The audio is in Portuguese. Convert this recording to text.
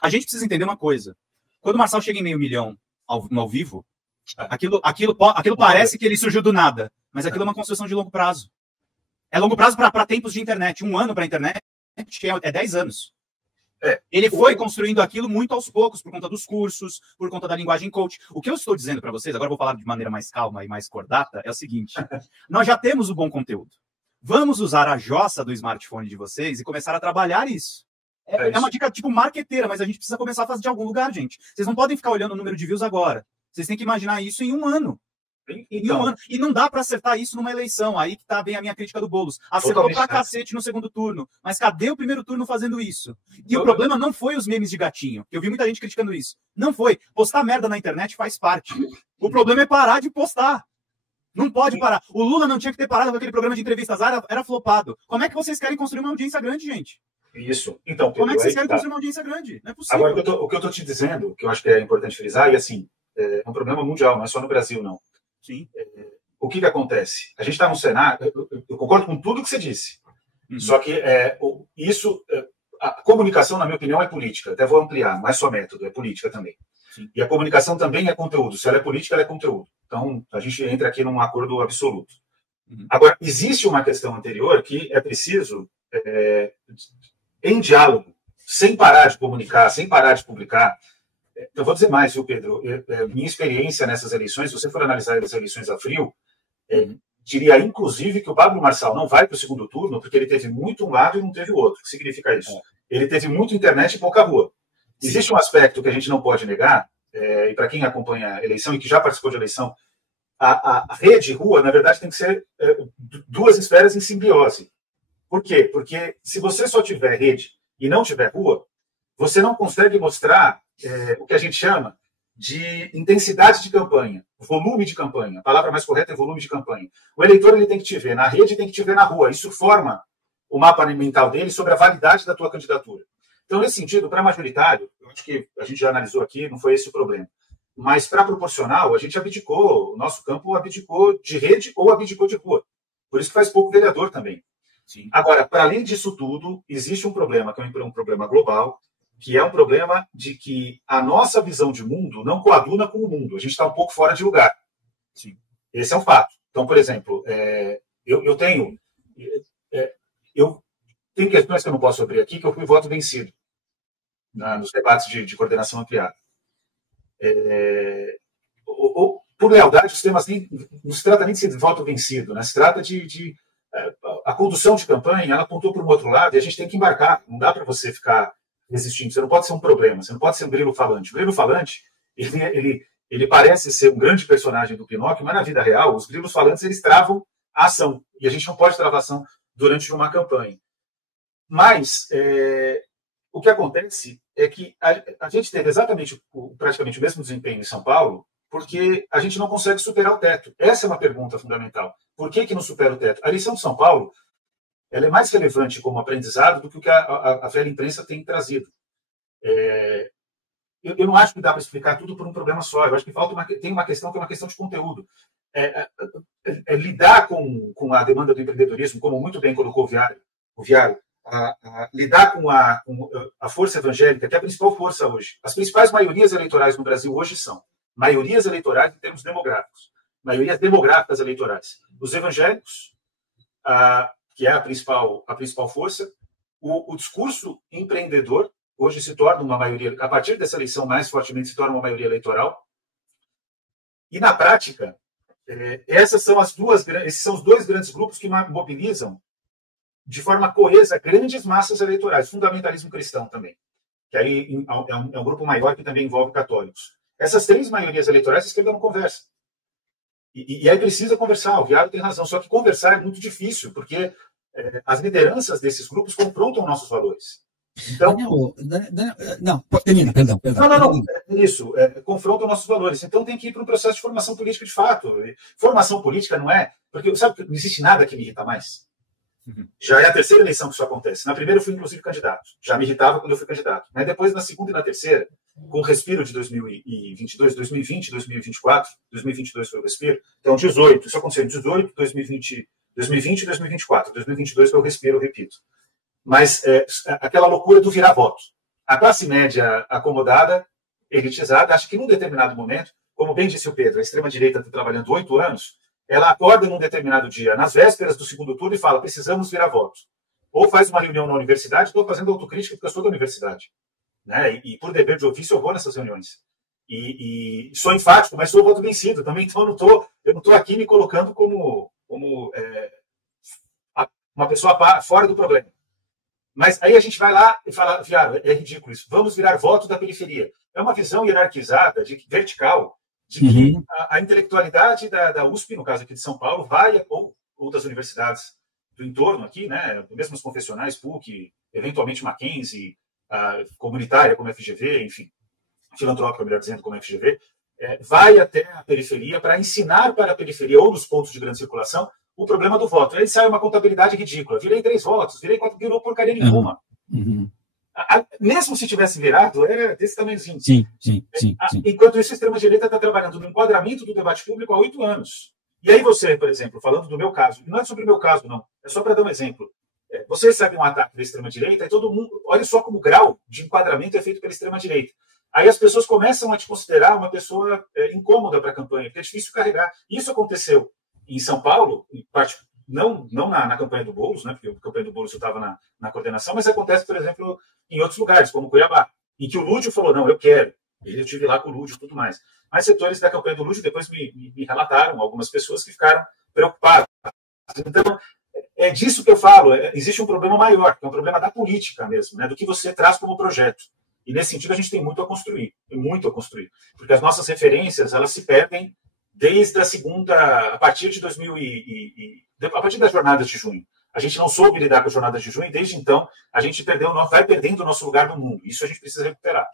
A gente precisa entender uma coisa. Quando o Marçal chega em 500 mil ao vivo, aquilo parece que ele surgiu do nada, mas aquilo é uma construção de longo prazo. É longo prazo para tempos de internet. 1 ano para a internet é 10 anos. Ele foi construindo aquilo muito aos poucos, por conta dos cursos, por conta da linguagem coach. O que eu estou dizendo para vocês, agora eu vou falar de maneira mais calma e mais cordata, é o seguinte. Nós já temos o bom conteúdo. Vamos usar a jossa do smartphone de vocês e começar a trabalhar isso. É uma dica tipo marqueteira, mas a gente precisa começar a fazer de algum lugar, gente. Vocês não podem ficar olhando o número de views agora. Vocês têm que imaginar isso em 1 ano. Em 1 ano. E não dá para acertar isso numa eleição. Aí que tá bem a minha crítica do Boulos. Acertou pra cacete no segundo turno. Mas cadê o primeiro turno fazendo isso? E o problema não foi os memes de gatinho. Eu vi muita gente criticando isso. Não foi. Postar merda na internet faz parte. O problema é parar de postar. Não pode parar. O Lula não tinha que ter parado com aquele programa de entrevistas. Era flopado. Como é que vocês querem construir uma audiência grande, gente? Isso. Então, Pedro, como é que vocês querem construir uma audiência grande? Não é possível. Agora, o que eu estou te dizendo, que eu acho que é importante frisar, e assim, é um problema mundial, não é só no Brasil, não. Sim. O que acontece? A gente está num cenário, eu concordo com tudo que você disse, só que a comunicação, na minha opinião, é política. Até vou ampliar, não é só método, é política também. Sim. E a comunicação também é conteúdo. Se ela é política, ela é conteúdo. Então, a gente entra aqui num acordo absoluto. Agora, existe uma questão anterior que é preciso, em diálogo, sem parar de comunicar, sem parar de publicar. Eu vou dizer mais, viu, Pedro? Minha experiência nessas eleições, se você for analisar as eleições a frio, diria, inclusive, que o Pablo Marçal não vai para o segundo turno porque ele teve muito um lado e não teve o outro. O que significa isso? Ele teve muito internet e pouca rua. Sim. Existe um aspecto que a gente não pode negar, e para quem acompanha a eleição e que já participou de eleição, a rede rua, na verdade, tem que ser 2 esferas em simbiose. Por quê? Porque se você só tiver rede e não tiver rua, você não consegue mostrar o que a gente chama de intensidade de campanha, volume de campanha. A palavra mais correta é volume de campanha. O eleitor ele tem que te ver na rede e tem que te ver na rua. Isso forma o mapa mental dele sobre a validade da tua candidatura. Então, nesse sentido, para majoritário, eu acho que a gente já analisou aqui, não foi esse o problema. Mas para proporcional, a gente abdicou, o nosso campo abdicou de rede ou abdicou de rua. Por isso que faz pouco vereador também. Sim. Agora, para além disso tudo, existe um problema, que é um problema global, que é um problema de que a nossa visão de mundo não coaduna com o mundo. A gente está um pouco fora de lugar. Sim. Esse é um fato. Então, por exemplo, eu tenho questões que eu não posso abrir aqui, que eu fui voto vencido nos debates de coordenação ampliada. Por lealdade, os temas não se trata nem de ser de voto vencido, né? Se trata a condução de campanha, ela apontou para um outro lado e a gente tem que embarcar. Não dá para você ficar resistindo. Você não pode ser um problema, você não pode ser um grilo falante. O grilo falante, ele parece ser um grande personagem do Pinóquio, mas na vida real, os grilos falantes, eles travam a ação. E a gente não pode travar ação durante uma campanha. Mas o que acontece é que a gente teve exatamente, praticamente o mesmo desempenho em São Paulo, porque a gente não consegue superar o teto. Essa é uma pergunta fundamental. Por que não supera o teto? A eleição de São Paulo ela é mais relevante como aprendizado do que o que a velha imprensa tem trazido. Eu não acho que dá para explicar tudo por um problema só. Eu acho que tem uma questão que é uma questão de conteúdo. Lidar com a demanda do empreendedorismo, como muito bem colocou o Viário, lidar com a força evangélica, que é a principal força hoje. As principais maiorias eleitorais no Brasil hoje são maiorias eleitorais em termos demográficos, maiorias demográficas eleitorais. Os evangélicos, que é a principal força, o discurso empreendedor hoje se torna uma maioria, a partir dessa eleição mais fortemente se torna uma maioria eleitoral. E na prática, esses são os 2 grandes grupos que mobilizam de forma coesa grandes massas eleitorais, fundamentalismo cristão também, que aí é um grupo maior que também envolve católicos. Essas 3 maiorias eleitorais, a esquerda não conversa. E aí precisa conversar, o Viário tem razão, só que conversar é muito difícil, porque as lideranças desses grupos confrontam nossos valores. Então, não, termina, perdão. Não, é isso, confrontam nossos valores. Então tem que ir para um processo de formação política de fato. Formação política não é... Porque, sabe, não existe nada que me irrita mais. Já é a 3ª eleição que isso acontece. Na primeira eu fui, inclusive, candidato. Já me irritava quando eu fui candidato. Mas depois, na segunda e na terceira, com o respiro de 2022, 2020, 2024, 2022 foi o respiro, então 18, isso aconteceu em 18, 2020 e 2024, 2022 foi o respiro, eu repito. Mas aquela loucura do virar voto. A classe média acomodada, elitizada, acha que num determinado momento, como bem disse o Pedro, a extrema-direita está trabalhando 8 anos, ela acorda num determinado dia, nas vésperas do segundo turno, e fala, precisamos virar voto. Ou faz uma reunião na universidade, estou fazendo autocrítica porque eu sou da universidade. Né? E por dever de ofício, eu vou nessas reuniões. E sou enfático, mas sou voto vencido também, então eu não estou aqui me colocando como uma pessoa fora do problema. Mas aí a gente vai lá e fala, Viário, é ridículo isso, vamos virar voto da periferia. É uma visão hierarquizada, vertical, de que a intelectualidade da USP, no caso aqui de São Paulo, vai, ou das universidades do entorno aqui, né, mesmo as confessionais, PUC, eventualmente Mackenzie, comunitária como a FGV, enfim, filantrópica, melhor dizendo, como a FGV, vai até a periferia para ensinar para a periferia ou nos pontos de grande circulação o problema do voto. Aí sai uma contabilidade ridícula. Virei 3 votos, virei 4, virou porcaria nenhuma. Mesmo se tivesse virado, era desse tamanhozinho. Sim. Enquanto isso, a extrema-direita está trabalhando no enquadramento do debate público há 8 anos. E aí você, por exemplo, falando do meu caso, não é sobre o meu caso, não, é só para dar um exemplo. Você recebe um ataque da extrema-direita e todo mundo, olha só como o grau de enquadramento é feito pela extrema-direita. Aí as pessoas começam a te considerar uma pessoa incômoda para a campanha, porque é difícil carregar. Isso aconteceu em São Paulo, não na campanha do Boulos, né, porque a campanha do Boulos eu estava na coordenação, mas acontece, por exemplo, em outros lugares, como Cuiabá, em que o Lúdio falou, não, eu quero. Eu estive lá com o Lúdio e tudo mais. Mas setores da campanha do Lúdio depois me relataram, algumas pessoas que ficaram preocupadas. Então, é disso que eu falo. Existe um problema maior, que é um problema da política mesmo, né, do que você traz como projeto. E nesse sentido a gente tem muito a construir, porque as nossas referências elas se perdem desde a partir de 2000 a partir das jornadas de junho. A gente não soube lidar com as jornadas de junho e desde então a gente vai perdendo o nosso lugar no mundo. Isso a gente precisa recuperar.